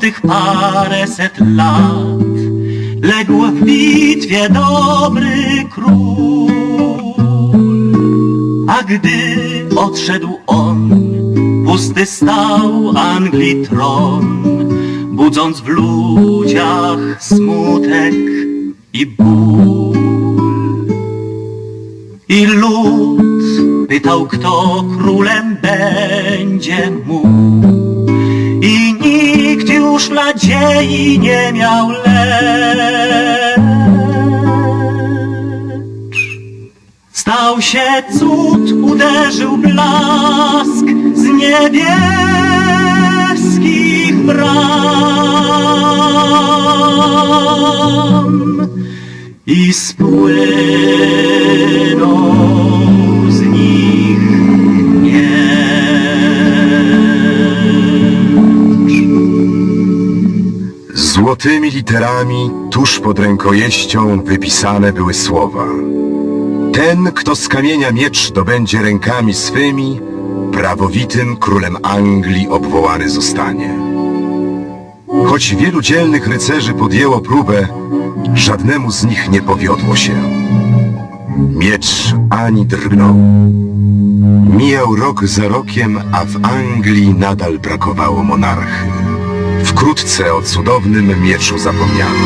tych paręset lat legł w bitwie dobry król. A gdy odszedł on, pusty stał Anglii tron, budząc w ludziach smutek i ból. I pytał, kto królem będzie mógł. I nikt już nadziei nie miał lecz. Stał się cud, uderzył blask z niebieskich bram i spłynął Złotymi literami tuż pod rękojeścią wypisane były słowa. Ten, kto z kamienia miecz dobędzie rękami swymi, prawowitym królem Anglii obwołany zostanie. Choć wielu dzielnych rycerzy podjęło próbę, żadnemu z nich nie powiodło się. Miecz ani drgnął. Mijał rok za rokiem, a w Anglii nadal brakowało monarchy. Wkrótce o cudownym mieczu zapomniano.